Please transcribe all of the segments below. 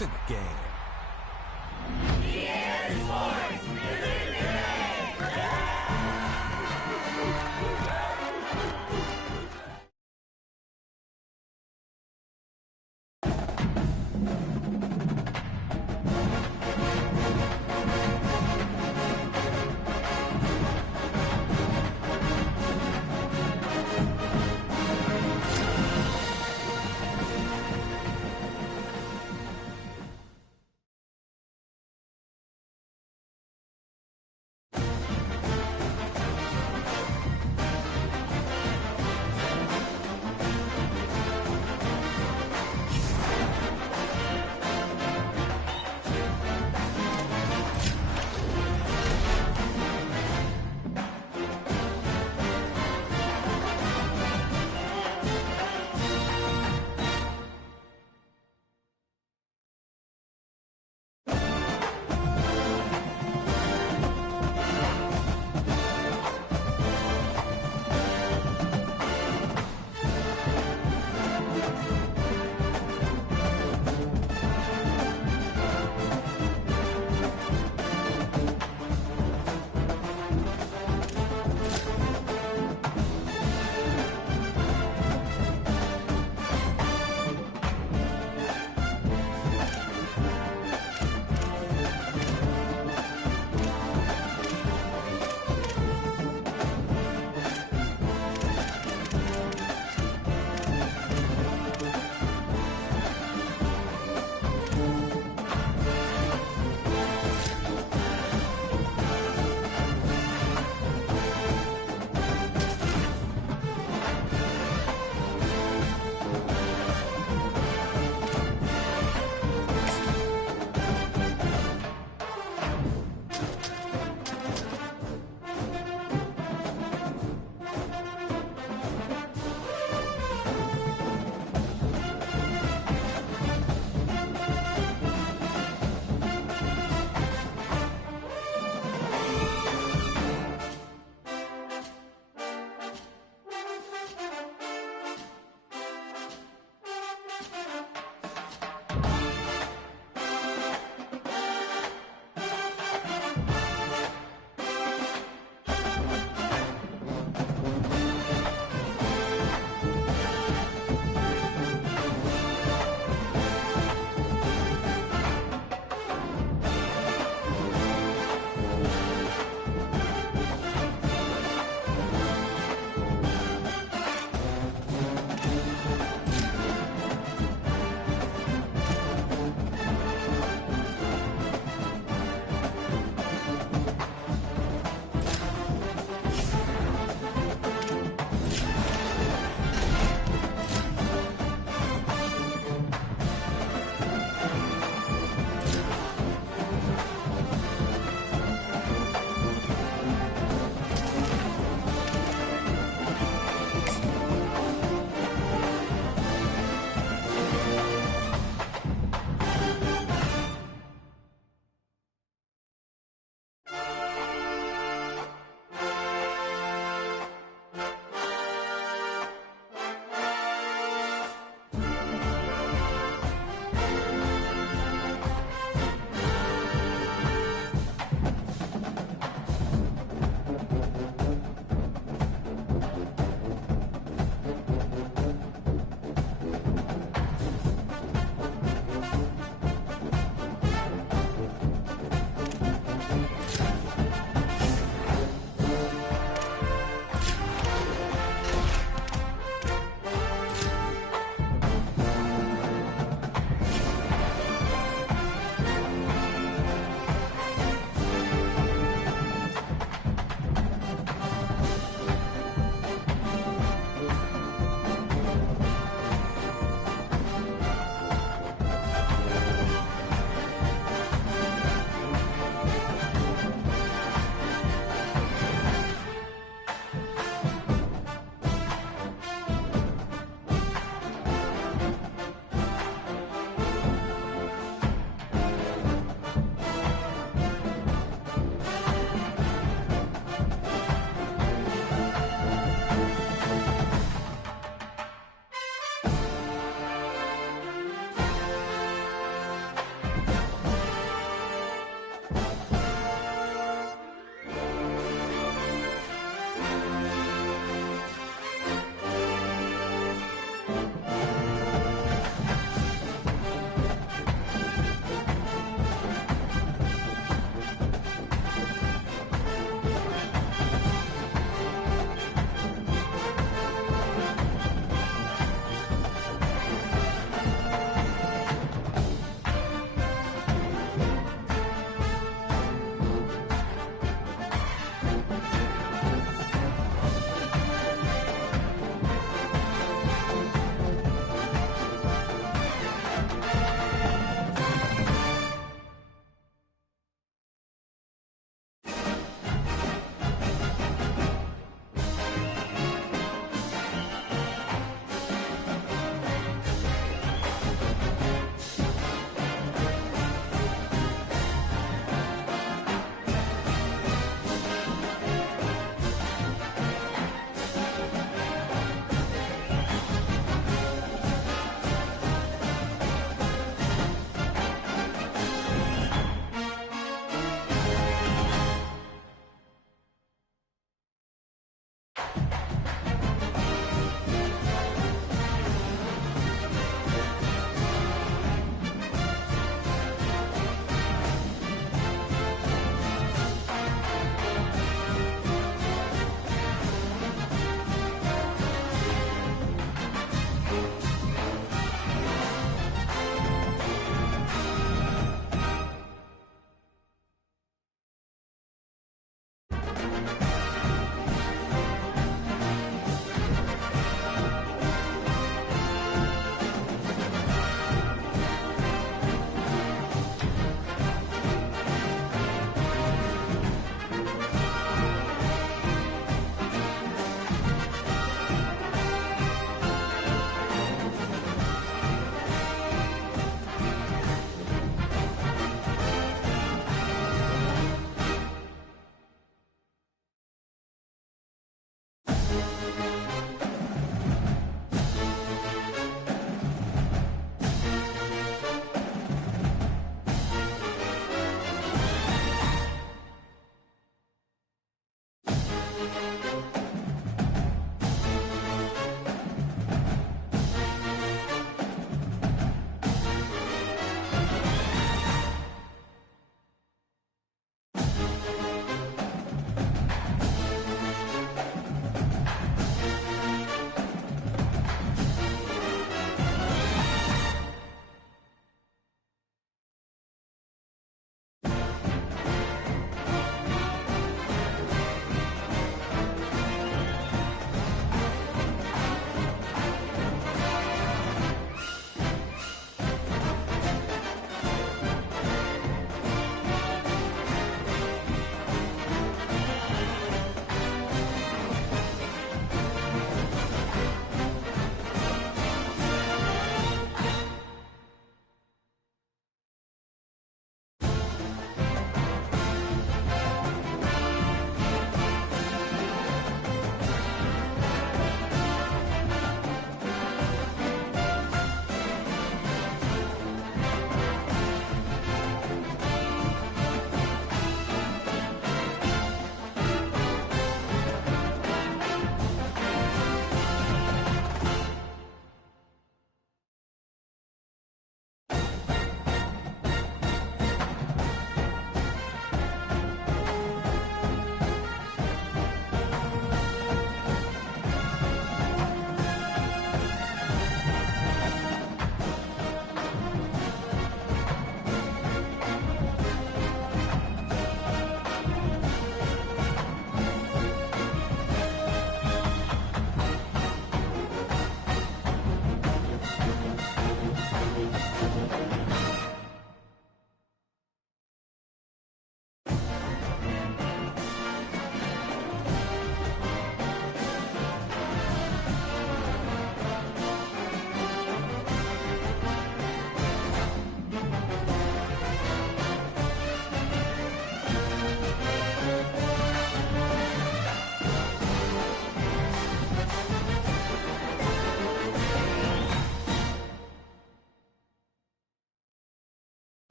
It's in the game.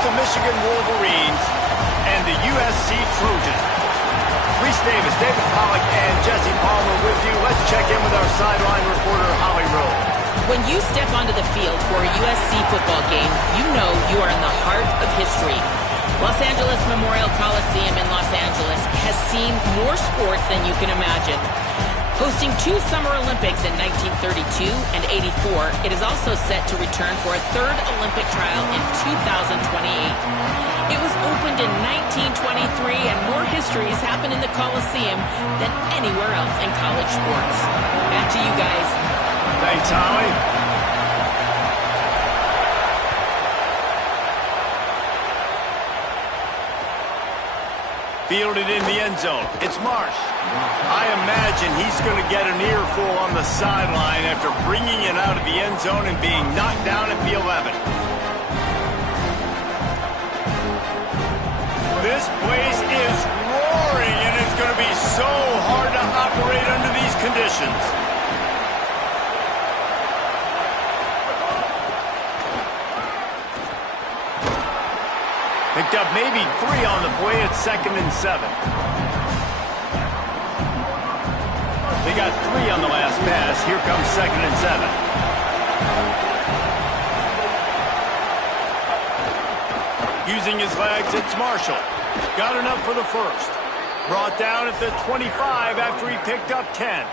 the Michigan Wolverines and the USC Trojans. Reese Davis, David Pollack, and Jesse Palmer with you. Let's check in with our sideline reporter, Holly Rowe. When you step onto the field for a USC football game, you know you are in the heart of history. Los Angeles Memorial Coliseum in Los Angeles has seen more sports than you can imagine. Hosting 2 Summer Olympics in 1932 and 84, it is also set to return for a 3rd Olympic trial in 2028. It was opened in 1923, and more history has happened in the Coliseum than anywhere else in college sports. Back to you guys. Thanks, Holly. Fielded in the end zone. It's Marsh. I imagine he's going to get an earful on the sideline after bringing it out of the end zone and being knocked down at the 11. This place is roaring, and it's going to be so hard to operate under these conditions. Picked up maybe 3 on the play at 2nd and 7. They got 3 on the last pass. Here comes 2nd and 7. Using his legs, it's Marshall. Got enough for the first. Brought down at the 25 after he picked up 10.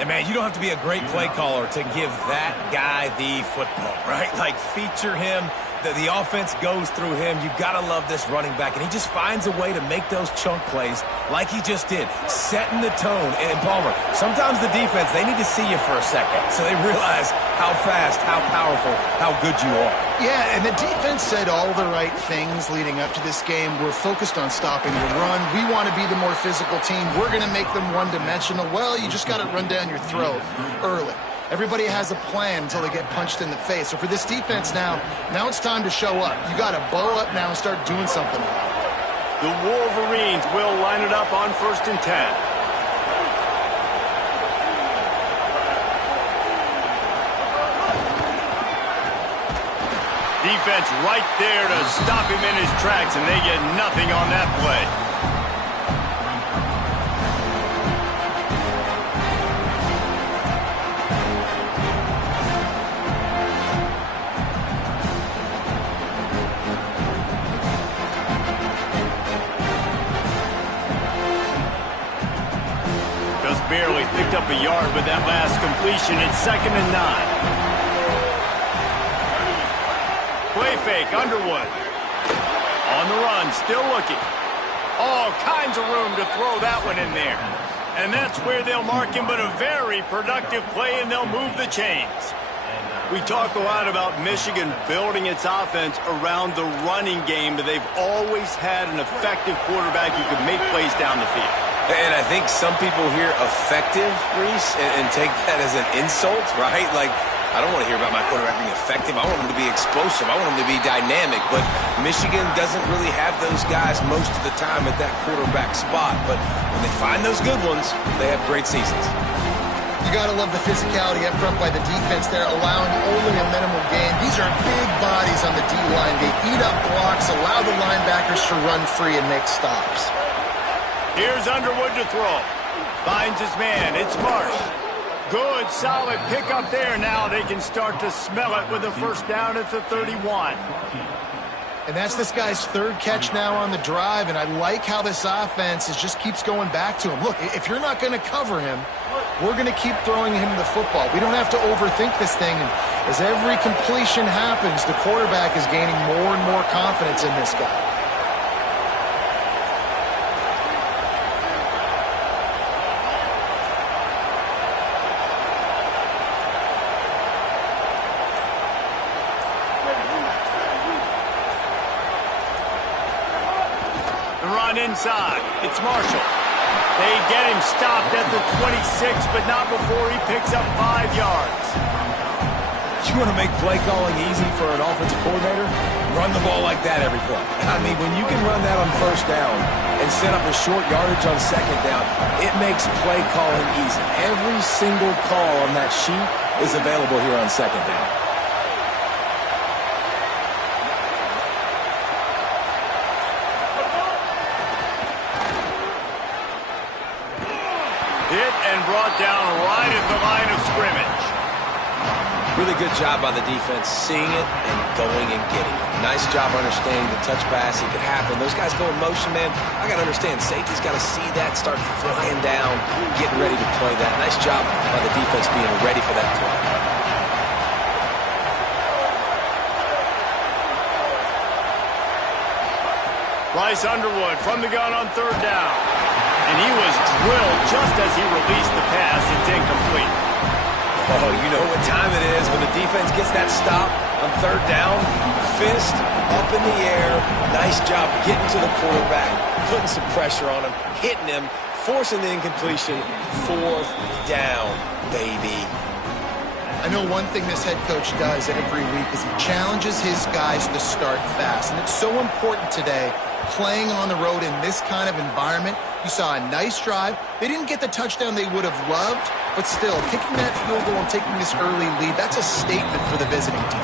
And, man, you don't have to be a great play caller to give that guy the football, right? Like, feature him. The offense goes through him. You've got to love this running back. And he just finds a way to make those chunk plays like he just did, setting the tone. And, Palmer, sometimes the defense, they need to see you for a second so they realize how fast, how powerful, how good you are. Yeah, and the defense said all the right things leading up to this game. We're focused on stopping the run. We want to be the more physical team. We're going to make them one-dimensional. Well, you just got to run down your throat early. Everybody has a plan until they get punched in the face. So for this defense now it's time to show up. You got to bow up now and start doing something about it. The Wolverines will line it up on 1st and 10. Defense right there to stop him in his tracks, and they get nothing on that play. Barely picked up a yard with that last completion. It's 2nd and 9. Play fake, Underwood. On the run, still looking. All kinds of room to throw that one in there. And that's where they'll mark him, but a very productive play, and they'll move the chains. We talk a lot about Michigan building its offense around the running game, but they've always had an effective quarterback who could make plays down the field. And I think some people hear effective, Reese, and take that as an insult, right? Like, I don't want to hear about my quarterback being effective. I want him to be explosive. I want him to be dynamic. But Michigan doesn't really have those guys most of the time at that quarterback spot. But when they find those good ones, they have great seasons. You got to love the physicality up front by the defense there, allowing only a minimal gain. These are big bodies on the D-line. They eat up blocks, allow the linebackers to run free and make stops. Here's Underwood to throw. Finds his man. It's Marsh. Good, solid pickup there. Now they can start to smell it with a first down at the 31. And that's this guy's 3rd catch now on the drive, and I like how this offense just keeps going back to him. Look, if you're not going to cover him, we're going to keep throwing him the football. We don't have to overthink this thing. And as every completion happens, the quarterback is gaining more and more confidence in this guy. Inside, it's Marshall. They get him stopped at the 26, but not before he picks up 5 yards. You want to make play calling easy for an offensive coordinator? Run the ball like that every play. I mean, when you can run that on 1st down and set up a short yardage on 2nd down, it makes play calling easy. Every single call on that sheet is available here on 2nd down. brought down right at the line of scrimmage. Really good job by the defense, seeing it and going and getting it. Nice job understanding the touch pass. It could happen. Those guys go in motion, man. I got to understand, safety's got to see that, start flying down, getting ready to play that. Nice job by the defense being ready for that play. Bryce Underwood from the gun on third down. And he was drilled just as he released the pass. It's incomplete. Oh, you know what time it is when the defense gets that stop on third down. Fist up in the air. Nice job getting to the quarterback, putting some pressure on him, hitting him, forcing the incompletion. Fourth down, baby. I know one thing this head coach does every week is he challenges his guys to start fast. And it's so important today, playing on the road in this kind of environment. You saw a nice drive. They didn't get the touchdown they would have loved, but still, kicking that field goal and taking this early lead, that's a statement for the visiting team.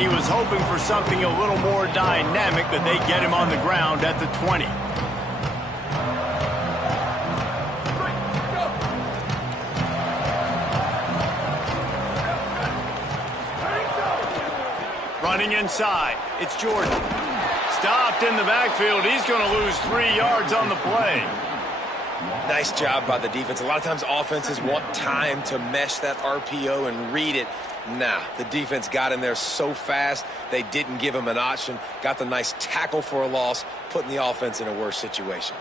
He was hoping for something a little more dynamic, but they get him on the ground at the 20. Running inside, it's Jordan. Stopped in the backfield. He's going to lose 3 yards on the play. Nice job by the defense. A lot of times offenses want time to mesh that RPO and read it. Nah, the defense got in there so fast, they didn't give him an option. Got the nice tackle for a loss, putting the offense in a worse situation.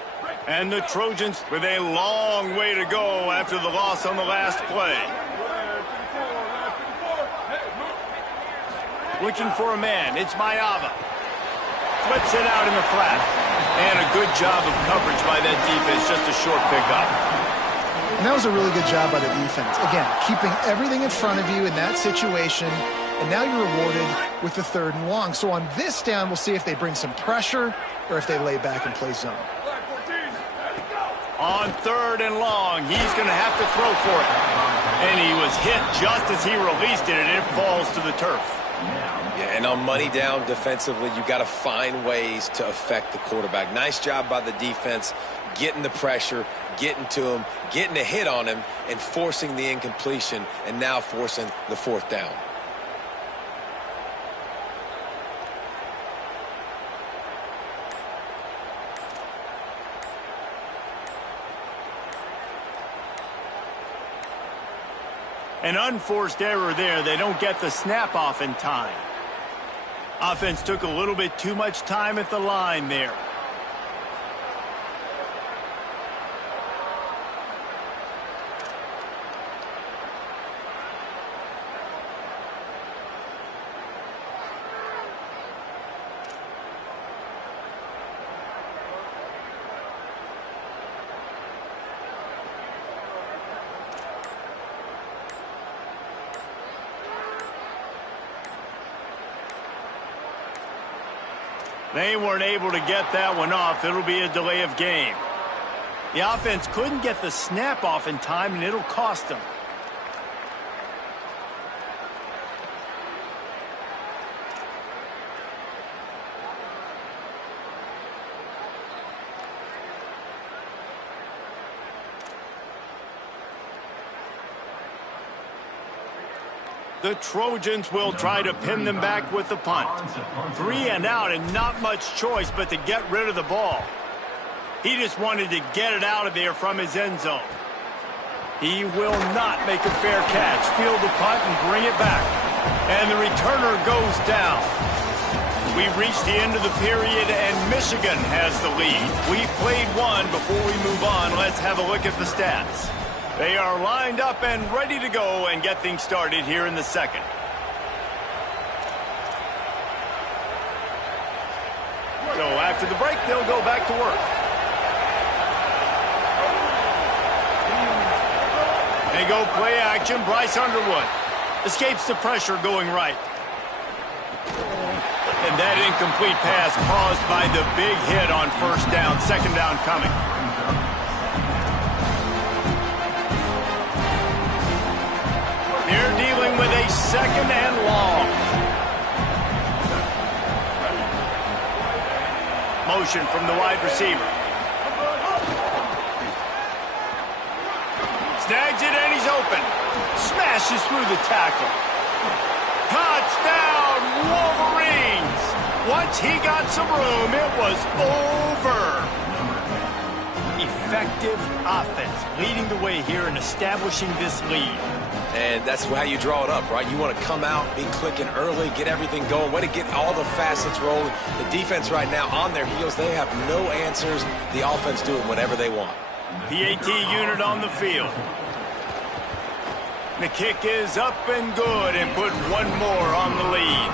And the Trojans with a long way to go after the loss on the last play. Looking for a man, it's Mayava. Flips it out in the flat. And a good job of coverage by that defense, just a short pickup. And that was a really good job by the defense. Again, keeping everything in front of you in that situation, and now you're rewarded with the 3rd and long. So on this down, we'll see if they bring some pressure or if they lay back and play zone. On 3rd and long, he's going to have to throw for it. And he was hit just as he released it, and it falls to the turf. Yeah, and on money down defensively, you got to find ways to affect the quarterback. Nice job by the defense, getting the pressure, getting to him, getting a hit on him, and forcing the incompletion, and now forcing the 4th down. An unforced error there. They don't get the snap off in time. Offense took a little bit too much time at the line there. They weren't able to get that one off. It'll be a delay of game. The offense couldn't get the snap off in time, and it'll cost them. The Trojans will try to pin them back with the punt. 3 and out and not much choice but to get rid of the ball. He just wanted to get it out of there from his end zone. He will not make a fair catch. Field the punt and bring it back. And the returner goes down. We've reached the end of the period and Michigan has the lead. We've played one. Before we move on, let's have a look at the stats. They are lined up and ready to go and get things started here in the second. So after the break, they'll go back to work. They go play action. Bryce Underwood escapes the pressure going right. And that incomplete pass caused by the big hit on 1st down. 2nd down coming. They're dealing with a 2nd and long. Motion from the wide receiver. Snags it, and he's open. Smashes through the tackle. Touchdown, Wolverines! Once he got some room, it was over. Effective offense, leading the way here and establishing this lead. And that's how you draw it up, right? You want to come out, be clicking early, get everything going, way to get all the facets rolling. The defense right now on their heels, they have no answers. The offense doing whatever they want. PAT unit on the field. The kick is up and good and put one more on the lead.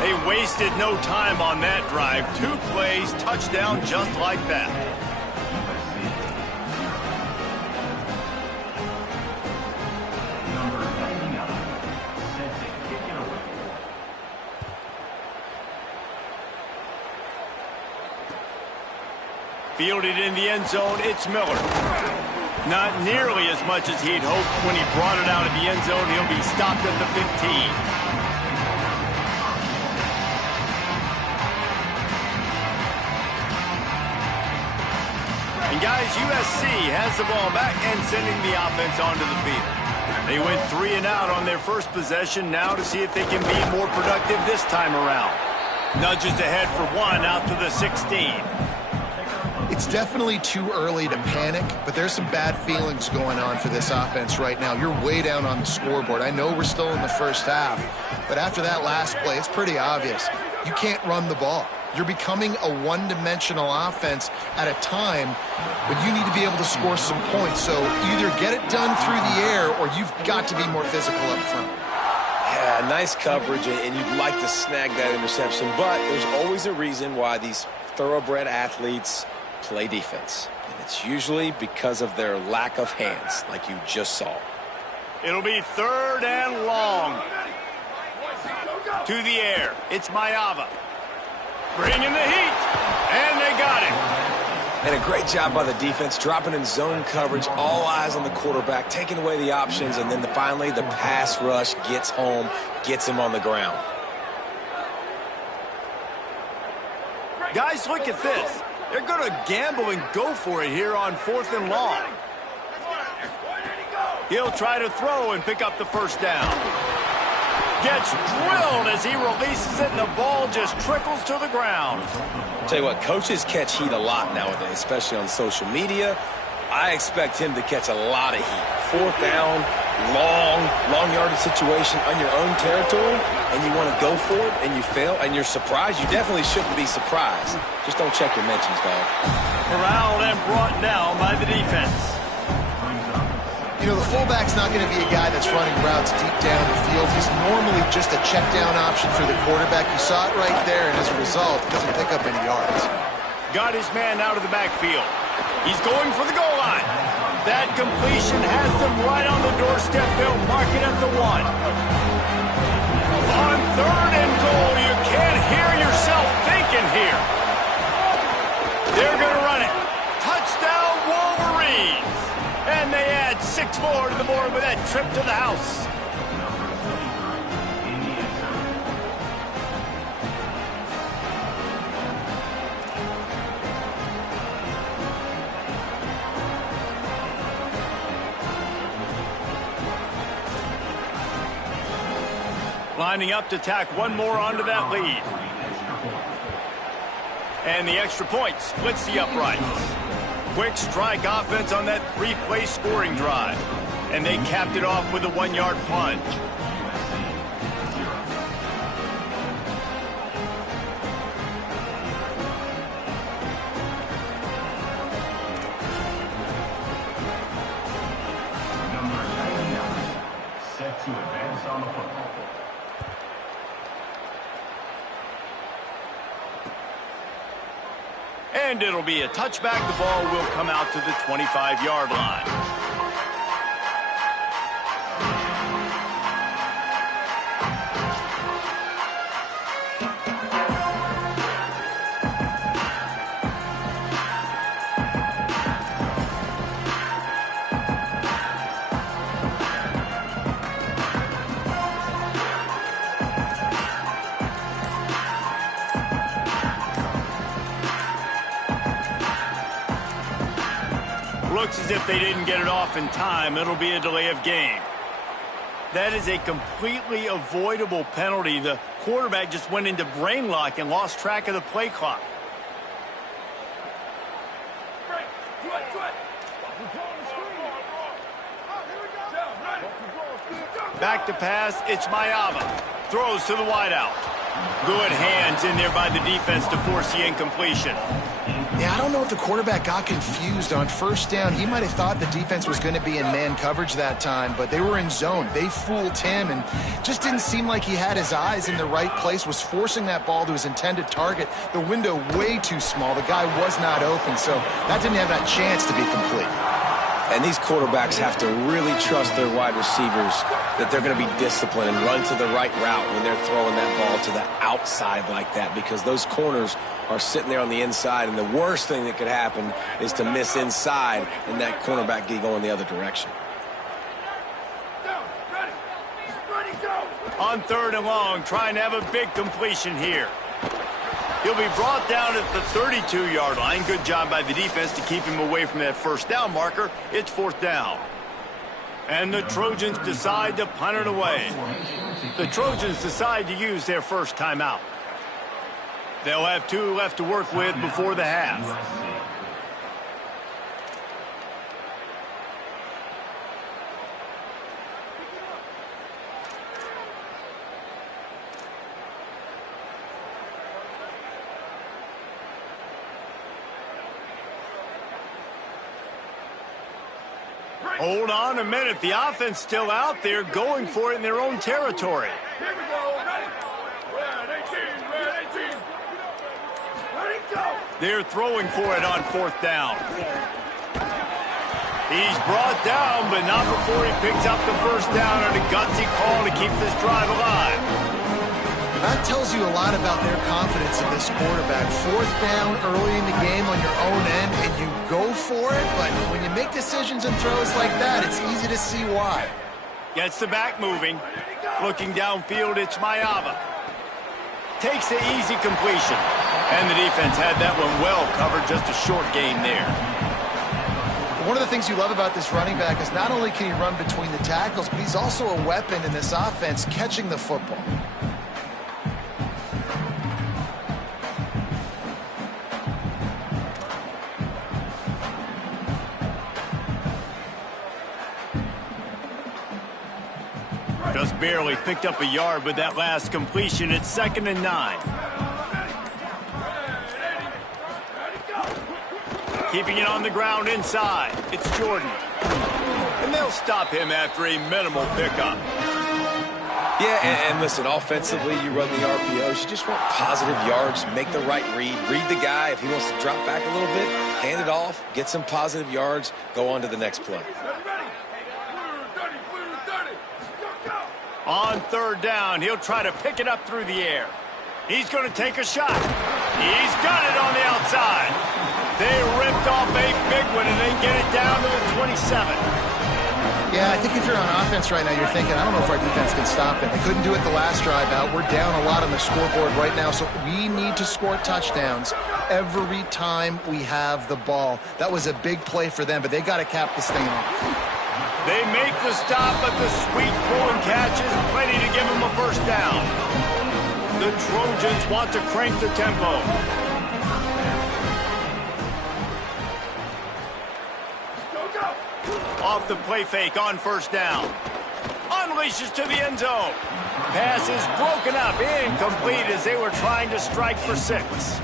They wasted no time on that drive. 2 plays, touchdown just like that. Fielded in the end zone, it's Miller. Not nearly as much as he'd hoped. When he brought it out of the end zone, he'll be stopped at the 15. And guys, USC has the ball back and sending the offense onto the field. They went 3 and out on their first possession, now to see if they can be more productive this time around. Nudges ahead for 1 out to the 16. It's definitely too early to panic, but there's some bad feelings going on for this offense right now. You're way down on the scoreboard. I know we're still in the first half, but after that last play, it's pretty obvious. You can't run the ball. You're becoming a one-dimensional offense at a time when you need to be able to score some points. So either get it done through the air or you've got to be more physical up front. Yeah, nice coverage, and you'd like to snag that interception, but there's always a reason why these thoroughbred athletes play defense, and it's usually because of their lack of hands, like you just saw. It'll be 3rd and long. To the air, it's Mayava. Bringing the heat, and they got him. And a great job by the defense, dropping in zone coverage, all eyes on the quarterback, taking away the options, and then finally the pass rush gets home, gets him on the ground. Guys, look at this. They're going to gamble and go for it here on 4th and long. He'll try to throw and pick up the first down. Gets drilled as he releases it, and the ball just trickles to the ground. Tell you what, coaches catch heat a lot nowadays, especially on social media. I expect him to catch a lot of heat. 4th down, long yardage situation on your own territory, and you want to go for it, and you fail, and you're surprised. You definitely shouldn't be surprised. Just don't check your mentions, dog. Corralled and brought down by the defense. You know, the fullback's not going to be a guy that's running routes deep down the field. He's normally just a check down option for the quarterback. You saw it right there, and as a result, he doesn't pick up any yards. Got his man out of the backfield. He's going for the goal line. That completion has them right on the doorstep. They'll mark it at the 1. On 3rd and goal, you can't hear yourself thinking here. They're going to run it. Touchdown, Wolverines. And they add 6 more to the board with that trip to the house. Lining up to tack 1 more onto that lead. And the extra point splits the uprights. Quick strike offense on that 3-play scoring drive. And they capped it off with a 1-yard plunge. Set to advance on the football. And it'll be a touchback. The ball will come out to the 25-yard line. Looks as if they didn't get it off in time. It'll be a delay of game. That is a completely avoidable penalty. The quarterback just went into brain lock and lost track of the play clock. Back to pass, it's Mayava. Throws to the wideout. Good hands in there by the defense to force the incompletion. Yeah, I don't know if the quarterback got confused on first down. He might have thought the defense was going to be in man coverage that time, but they were in zone. They fooled him and just didn't seem like he had his eyes in the right place, was forcing that ball to his intended target. The window way too small. The guy was not open, so that didn't have that chance to be complete. And these quarterbacks have to really trust their wide receivers that they're going to be disciplined and run to the right route when they're throwing that ball to the outside like that, because those corners are sitting there on the inside, and the worst thing that could happen is to miss inside and that cornerback get going the other direction. On 3rd and long, trying to have a big completion here. He'll be brought down at the 32-yard line. Good job by the defense to keep him away from that first down marker. It's 4th down. And the Trojans decide to punt it away. The Trojans decide to use their first timeout. They'll have 2 left to work with before the half. Hold on a minute. The offense still out there going for it in their own territory. Here we go. Ready? Red 18. Red 18. Ready, go. They're throwing for it on 4th down. He's brought down, but not before he picks up the first down on a gutsy call to keep this drive alive. That tells you a lot about their confidence in this quarterback. 4th down early in the game on your own end, and you go for it, but when you make decisions and throws like that, it's easy to see why. Gets the back moving. Looking downfield, it's Mayava. Takes the easy completion. And the defense had that one well covered, just a short gain there. One of the things you love about this running back is not only can he run between the tackles, but he's also a weapon in this offense catching the football. Just barely picked up a yard with that last completion. It's 2nd and 9. Keeping it on the ground inside. It's Jordan. And they'll stop him after a minimal pickup. Yeah, and listen, offensively, you run the RPOs. You just want positive yards, make the right read. Read the guy. If he wants to drop back a little bit, hand it off, get some positive yards, go on to the next play. On 3rd down, he'll try to pick it up through the air. He's going to take a shot. He's got it on the outside. They ripped off a big one, and they get it down to the 27. Yeah, I think if you're on offense right now, you're thinking, I don't know if our defense can stop them. They couldn't do it the last drive out. We're down a lot on the scoreboard right now, so we need to score touchdowns every time we have the ball. That was a big play for them, but they got to cap this thing off. They make the stop, but the sweet pull and catch is plenty to give them a first down. The Trojans want to crank the tempo. Off the play fake on 1st down. Unleashes to the end zone. Pass is broken up, incomplete as they were trying to strike for 6.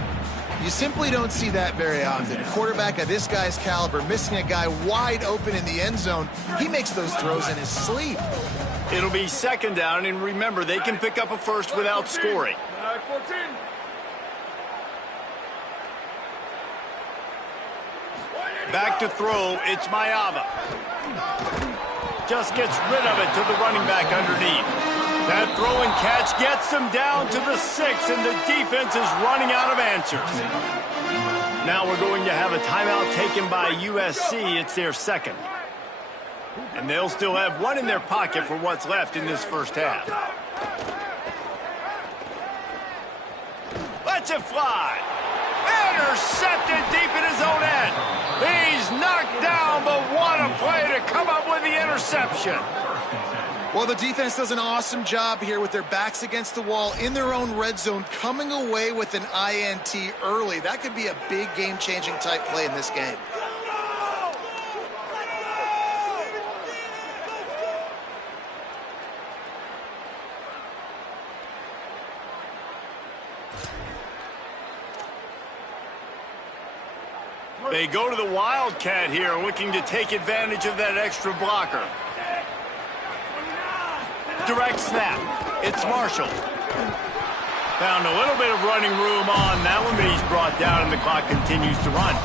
You simply don't see that very often. A quarterback of this guy's caliber missing a guy wide open in the end zone. He makes those throws in his sleep. It'll be 2nd down, and remember, they can pick up a first without scoring. 14. Back to throw, it's Mayava. Just gets rid of it to the running back underneath. That throw and catch gets them down to the 6, and the defense is running out of answers. Now we're going to have a timeout taken by USC. It's their 2nd. And they'll still have one in their pocket for what's left in this first half. Lets it fly. Intercepted deep in his own end. He's knocked down, but what a play to come up with the interception. Well, the defense does an awesome job here with their backs against the wall in their own red zone, coming away with an INT early. That could be a big game-changing type play in this game. They go to the Wildcat here, looking to take advantage of that extra blocker. Direct snap. It's Marshall. Found a little bit of running room on that one, but he's brought down and the clock continues to run.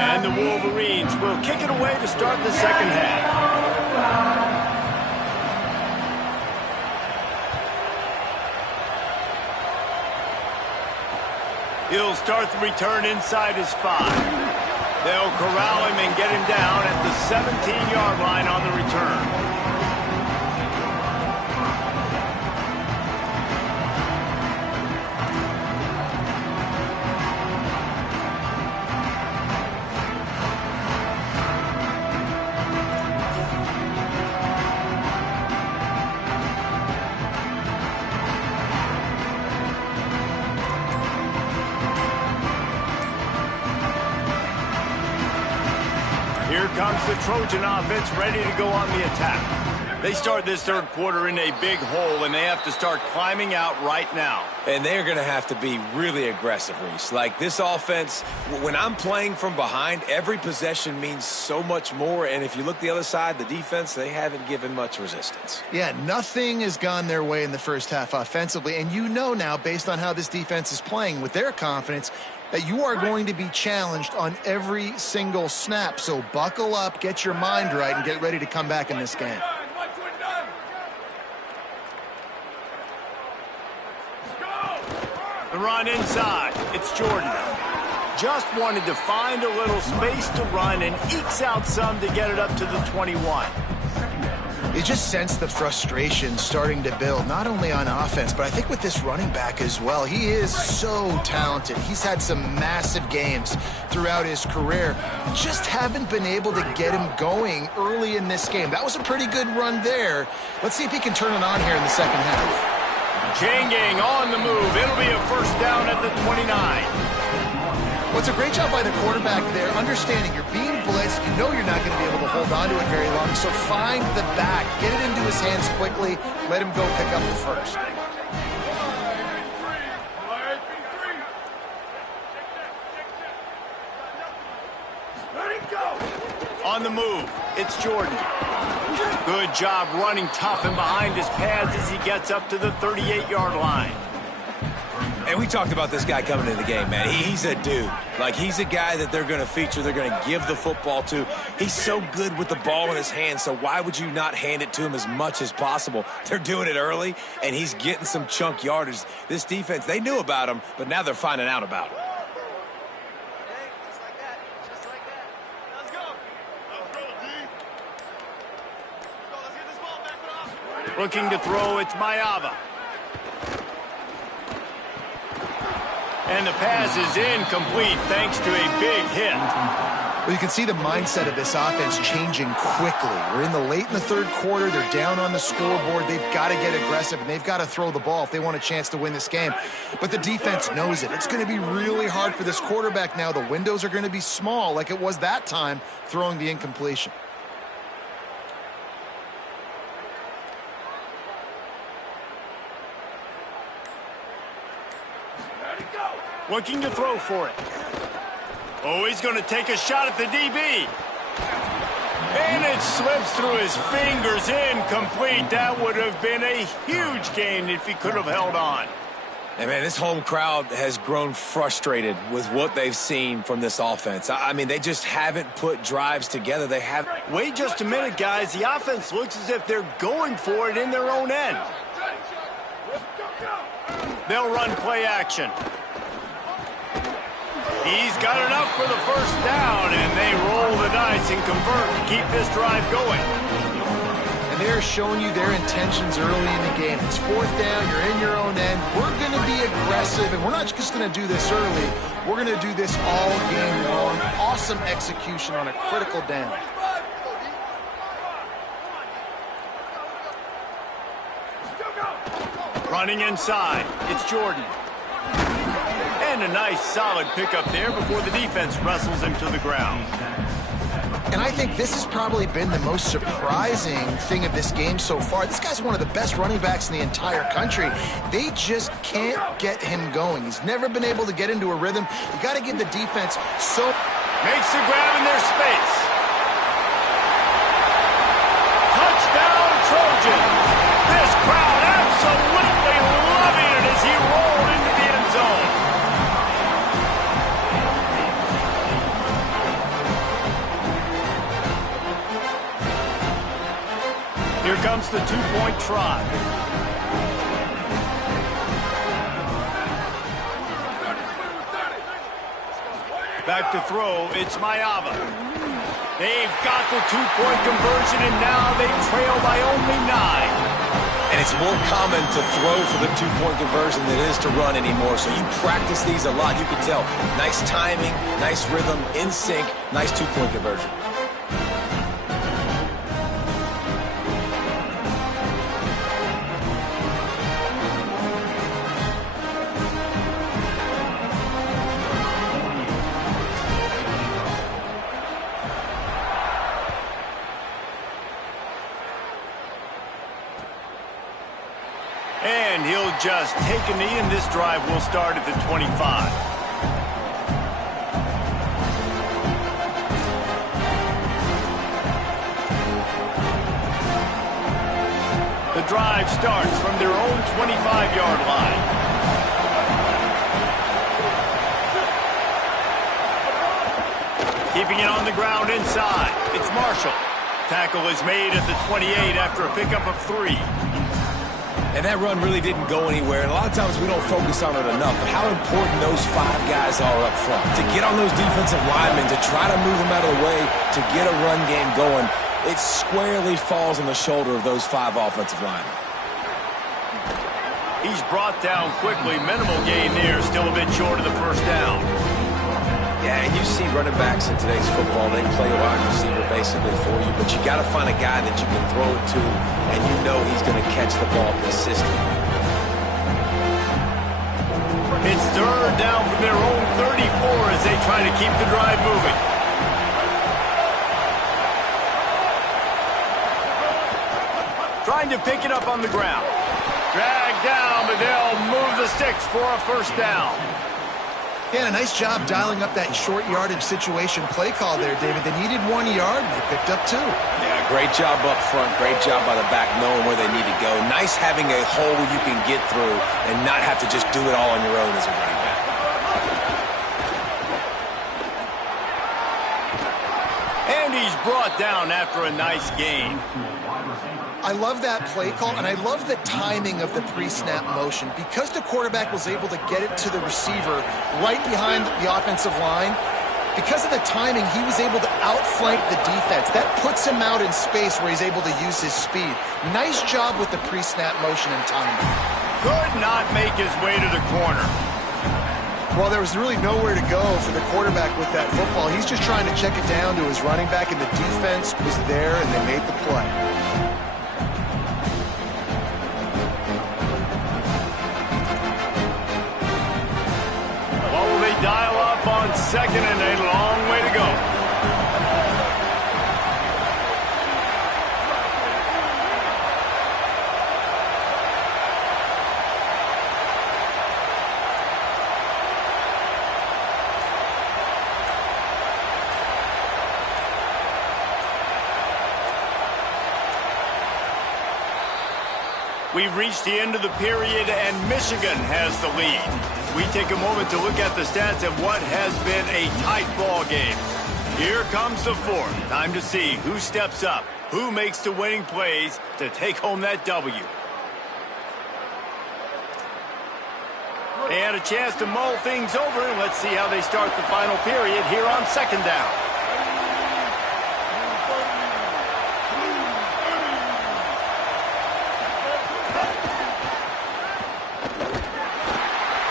And the Wolverines will kick it away to start the second half. He'll start the return inside his 5. They'll corral him and get him down at the 17-yard line on the return. Here comes the Trojan offense ready to go on the attack. They start this third quarter in a big hole, and they have to start climbing out right now. And they're going to have to be really aggressive, Reese. Like this offense, when I'm playing from behind, every possession means so much more. And if you look the other side, the defense, they haven't given much resistance. Yeah, nothing has gone their way in the first half offensively. And you know now, based on how this defense is playing with their confidence, that you are going to be challenged on every single snap. So buckle up, get your mind right, and get ready to come back in this game. The run inside. It's Jordan. Just wanted to find a little space to run and ekes out some to get it up to the 21. You just sense the frustration starting to build, not only on offense, but I think with this running back as well. He is so talented. He's had some massive games throughout his career. Just haven't been able to get him going early in this game. That was a pretty good run there. Let's see if he can turn it on here in the second half. Chain gang on the move. It'll be a first down at the 29. Well, it's a great job by the quarterback there, understanding you're being blitzed. You know you're not going to be able to hold on to it very long, so find the back, get it into his hands quickly, let him go pick up the first. On the move, it's Jordan. Good job running tough and behind his pads as he gets up to the 38-yard line. And we talked about this guy coming into the game, man. He's a dude. Like, he's a guy that they're going to feature, they're going to give the football to. He's so good with the ball in his hands, so why would you not hand it to him as much as possible? They're doing it early, and he's getting some chunk yardage. This defense, they knew about him, but now they're finding out about him. Looking to throw, it's Mayava. And the pass is incomplete thanks to a big hit. Well, you can see the mindset of this offense changing quickly. We're in the third quarter. They're down on the scoreboard. They've got to get aggressive, and they've got to throw the ball if they want a chance to win this game. But the defense knows it. It's going to be really hard for this quarterback now. The windows are going to be small like it was that time throwing the incompletion. Looking to throw for it. Oh, he's going to take a shot at the DB. And it slips through his fingers, incomplete. That would have been a huge gain if he could have held on. And, man, this home crowd has grown frustrated with what they've seen from this offense. I mean, they just haven't put drives together. They haven't. Wait just a minute, guys. The offense looks as if they're going for it in their own end. They'll run play action. He's got enough for the first down, and they roll the dice and convert to keep this drive going. They're showing you their intentions early in the game. It's fourth down, you're in your own end. We're going to be aggressive, and we're not just going to do this early. We're going to do this all game long. Awesome execution on a critical down. Running inside, it's Jordan. And a nice solid pickup there before the defense wrestles him to the ground. And I think this has probably been the most surprising thing of this game so far. This guy's one of the best running backs in the entire country. They just can't get him going. He's never been able to get into a rhythm. You got to give the defense so... Makes the grab in their space. Touchdown, Trojans. This crowd absolutely loving it as he rolled into the end zone. Here comes the two-point try. Back to throw, it's Mayava. They've got the two-point conversion, and now they trail by only 9. And it's more common to throw for the two-point conversion than it is to run anymore. So you practice these a lot. You can tell. Nice timing, nice rhythm, in sync, nice two-point conversion. And he'll just take a knee, and this drive will start at the 25. The drive starts from their own 25-yard line. Keeping it on the ground inside. It's Marshall. Tackle is made at the 28 after a pickup of 3. And that run really didn't go anywhere. And a lot of times we don't focus on it enough. But how important those 5 guys are up front. To get on those defensive linemen, to try to move them out of the way, to get a run game going, it squarely falls on the shoulder of those 5 offensive linemen. He's brought down quickly. Minimal gain there, still a bit short of the first down. Yeah, and you see running backs in today's football, they play a wide receiver basically for you, but you got to find a guy that you can throw it to, and you know he's going to catch the ball consistently. It's third down from their own 34 as they try to keep the drive moving. Trying to pick it up on the ground. Dragged down, but they'll move the sticks for a first down. Yeah, a nice job dialing up that short yardage situation play call there, David. They needed 1 yard, and they picked up 2. Yeah, great job up front. Great job by the back knowing where they need to go. Nice having a hole you can get through and not have to just do it all on your own as a running back. And he's brought down after a nice gain. I love that play call, and I love the timing of the pre-snap motion. Because the quarterback was able to get it to the receiver right behind the offensive line, because of the timing, he was able to outflank the defense. That puts him out in space where he's able to use his speed. Nice job with the pre-snap motion and timing. Could not make his way to the corner. Well, there was really nowhere to go for the quarterback with that football. He's just trying to check it down to his running back, and the defense was there, and they made the play. Dial up on second and a long way to go. We've reached the end of the period, and Michigan has the lead. We take a moment to look at the stats of what has been a tight ball game. Here comes the fourth. Time to see who steps up, who makes the winning plays to take home that W. They had a chance to mull things over, and let's see how they start the final period here on second down.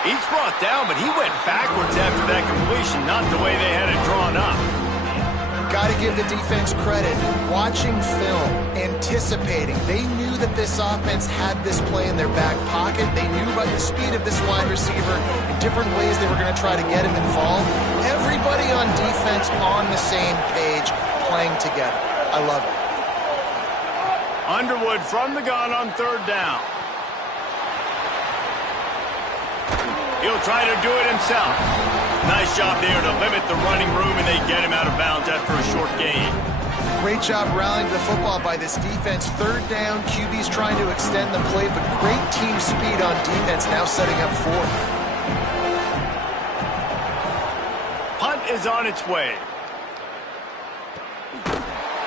He's brought down, but he went backwards after that completion, not the way they had it drawn up. Got to give the defense credit. Watching film, anticipating. They knew that this offense had this play in their back pocket. They knew by the speed of this wide receiver in different ways they were going to try to get him involved. Everybody on defense on the same page, playing together. I love it. Underwood from the gun on third down. He'll try to do it himself. Nice job there to limit the running room, and they get him out of bounds after a short gain. Great job rallying the football by this defense. Third down, QB's trying to extend the play, but great team speed on defense, now setting up fourth. Punt is on its way.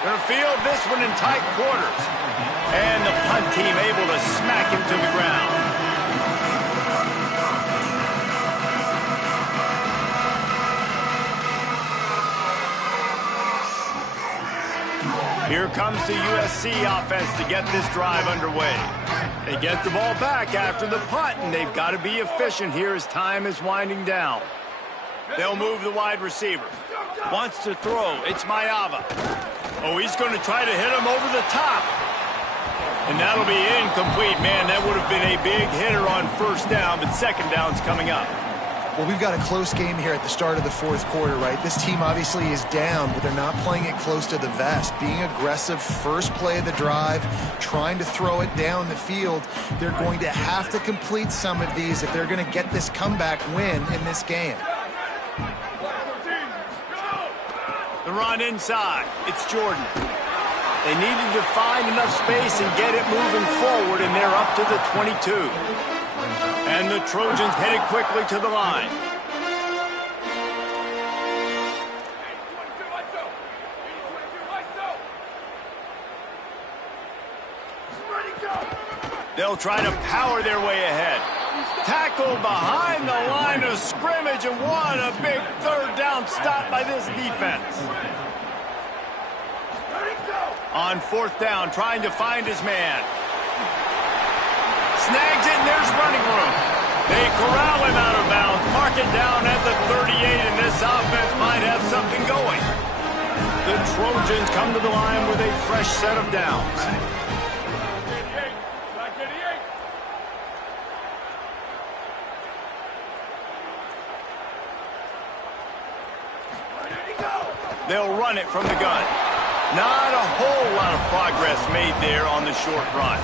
They'll field this one in tight quarters. And the punt team able to smack him to the ground. Here comes the USC offense to get this drive underway. They get the ball back after the punt, and they've got to be efficient here as time is winding down. They'll move the wide receiver. Wants to throw. It's Mayava. Oh, he's going to try to hit him over the top. And that'll be incomplete. Man, that would have been a big hitter on first down, but second down's coming up. Well, we've got a close game here at the start of the fourth quarter, right? This team obviously is down, but they're not playing it close to the vest. Being aggressive, first play of the drive, trying to throw it down the field. They're going to have to complete some of these if they're going to get this comeback win in this game. The run inside. It's Jordan. They needed to find enough space and get it moving forward, and they're up to the 22. And the Trojans headed quickly to the line. They'll try to power their way ahead. Tackled behind the line of scrimmage, and what a big third down stop by this defense. On fourth down, trying to find his man. Snags it, and there's running room. They corral him out of bounds, mark it down at the 38, and this offense might have something going. The Trojans come to the line with a fresh set of downs. They'll run it from the gun. Not a whole lot of progress made there on the short run.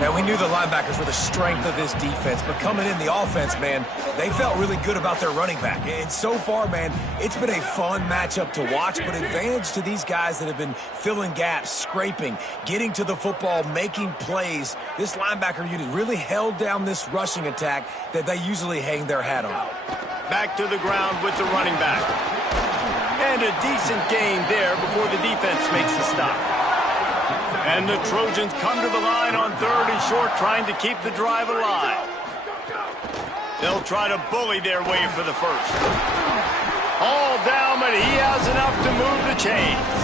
Now, we knew the linebackers were the strength of this defense, but coming in the offense, man, they felt really good about their running back. And so far, man, it's been a fun matchup to watch, but advantage to these guys that have been filling gaps, scraping, getting to the football, making plays. This linebacker unit really held down this rushing attack that they usually hang their hat on. Back to the ground with the running back. And a decent gain there before the defense makes the stop. And the Trojans come to the line on third and short, trying to keep the drive alive. They'll try to bully their way for the first. All down, but he has enough to move the chains.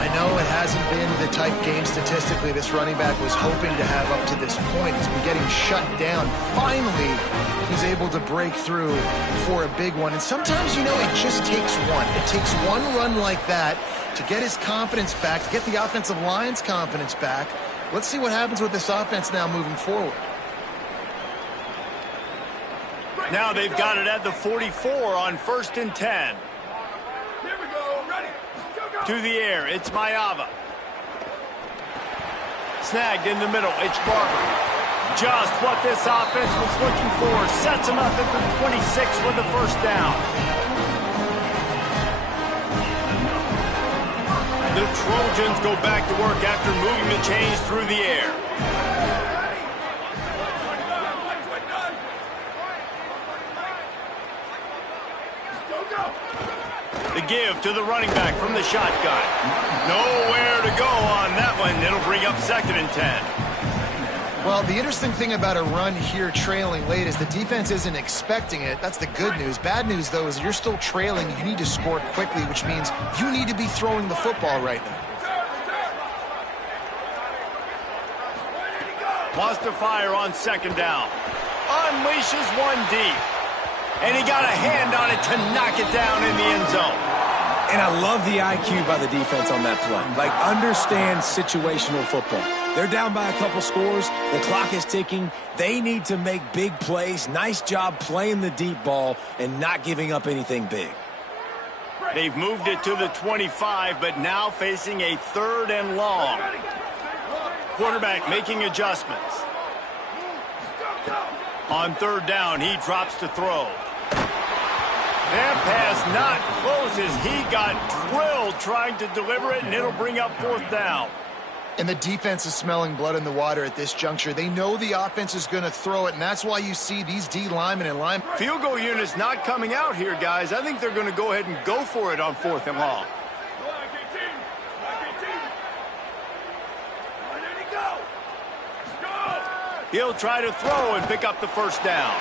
I know it hasn't been the type game statistically this running back was hoping to have up to this point. He's been getting shut down. Finally, he's able to break through for a big one. And sometimes, you know, it just takes one. It takes one run like that to get his confidence back, to get the offensive line's confidence back. Let's see what happens with this offense now moving forward. Now they've got it at the 44 on 1st and 10. Here we go, ready. Go. To the air, it's Mayava. Snagged in the middle, it's Barber. Just what this offense was looking for. Sets him up at the 26 for the first down. The Trojans go back to work after moving the chains through the air. The give to the running back from the shotgun. Nowhere to go on that one. It'll bring up 2nd and 10. Well, the interesting thing about a run here trailing late is the defense isn't expecting it. That's the good news. Bad news, though, is you're still trailing. You need to score quickly, which means you need to be throwing the football right now. Wants to fire on 2nd down. Unleashes one deep. And he got a hand on it to knock it down in the end zone. And I love the IQ by the defense on that play. Like, understand situational football. They're down by a couple scores. The clock is ticking. They need to make big plays. Nice job playing the deep ball and not giving up anything big. They've moved it to the 25, but now facing a 3rd and long. Quarterback making adjustments. On 3rd down, he drops to throw. That pass not close as he got drilled trying to deliver it, and it'll bring up 4th down. And the defense is smelling blood in the water at this juncture. They know the offense is going to throw it, and that's why you see these D linemen and linemen. Field goal units not coming out here, guys. I think they're going to go ahead and go for it on 4th and long. He'll try to throw and pick up the 1st down.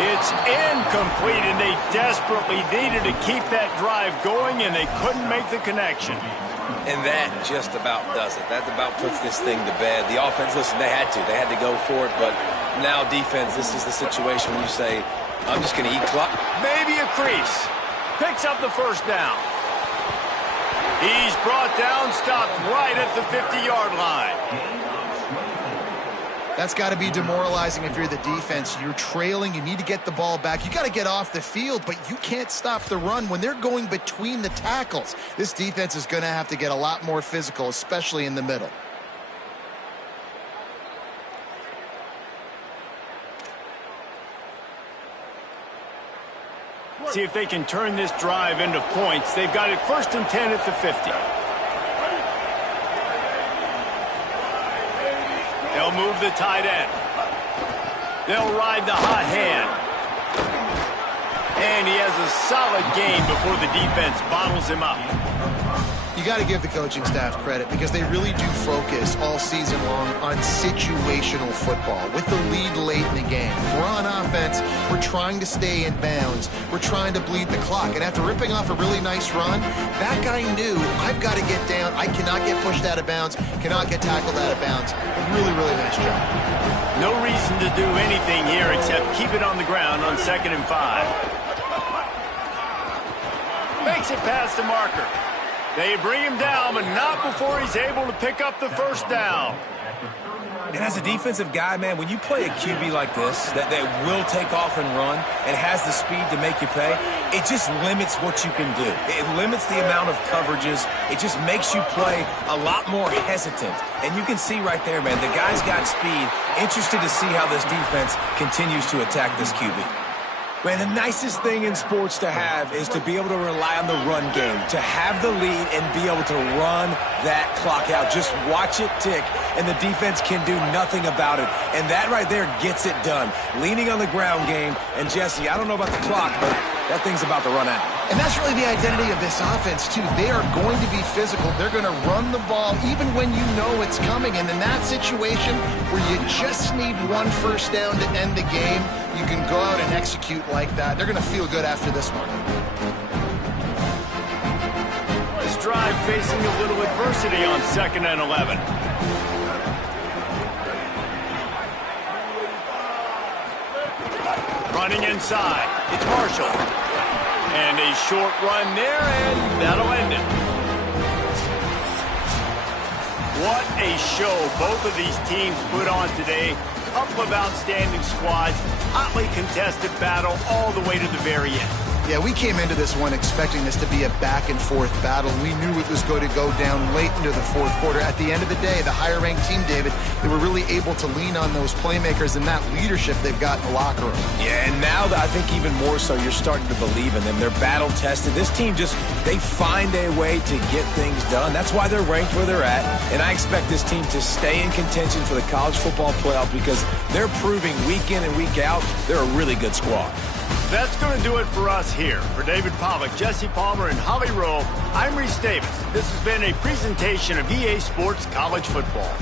It's incomplete, and they desperately needed to keep that drive going, and they couldn't make the connection. And that just about does it. That about puts this thing to bed. The offense, listen, they had to go for it, but now defense, this is the situation where you say, I'm just going to eat clock. Maybe a crease. Picks up the 1st down. He's brought down, stopped right at the 50-yard line. That's got to be demoralizing if you're the defense. You're trailing. You need to get the ball back. You got to get off the field, but you can't stop the run when they're going between the tackles. This defense is going to have to get a lot more physical, especially in the middle. See if they can turn this drive into points. They've got it 1st and 10 at the 50. They'll move the tight end. They'll ride the hot hand. And he has a solid game before the defense bottles him up. You got to give the coaching staff credit because they really do focus all season long on situational football with the lead late in the game. If we're on offense, we're trying to stay in bounds. We're trying to bleed the clock. And after ripping off a really nice run, that guy knew, I've got to get down. I cannot get pushed out of bounds, cannot get tackled out of bounds. Really, really nice job. No reason to do anything here except keep it on the ground on 2nd and 5. Makes it past the marker. They bring him down, but not before he's able to pick up the 1st down. And as a defensive guy, man, when you play a QB like this, that will take off and run and has the speed to make you pay, it just limits what you can do. It limits the amount of coverages. It just makes you play a lot more hesitant. And you can see right there, man, the guy's got speed. Interested to see how this defense continues to attack this QB. Man, the nicest thing in sports to have is to be able to rely on the run game, to have the lead and be able to run that clock out. Just watch it tick, and the defense can do nothing about it. And that right there gets it done. Leaning on the ground game, and Jesse, I don't know about the clock, but that thing's about to run out. And that's really the identity of this offense, too. They are going to be physical. They're going to run the ball even when you know it's coming. And in that situation where you just need one 1st down to end the game, you can go out and execute like that. They're going to feel good after this one. This drive facing a little adversity on 2nd and 11. Running inside. It's Marshall. And a short run there, and that'll end it. What a show both of these teams put on today. Couple of outstanding squads, hotly contested battle all the way to the very end. Yeah, we came into this one expecting this to be a back-and-forth battle. We knew it was going to go down late into the 4th quarter. At the end of the day, the higher-ranked team, David, they were really able to lean on those playmakers and that leadership they've got in the locker room. Yeah, and now I think even more so, you're starting to believe in them. They're battle-tested. This team they find a way to get things done. That's why they're ranked where they're at. And I expect this team to stay in contention for the college football playoff because they're proving week in and week out they're a really good squad. That's going to do it for us here. For David Pollock, Jesse Palmer, and Holly Rowe, I'm Reese Davis. This has been a presentation of EA Sports College Football.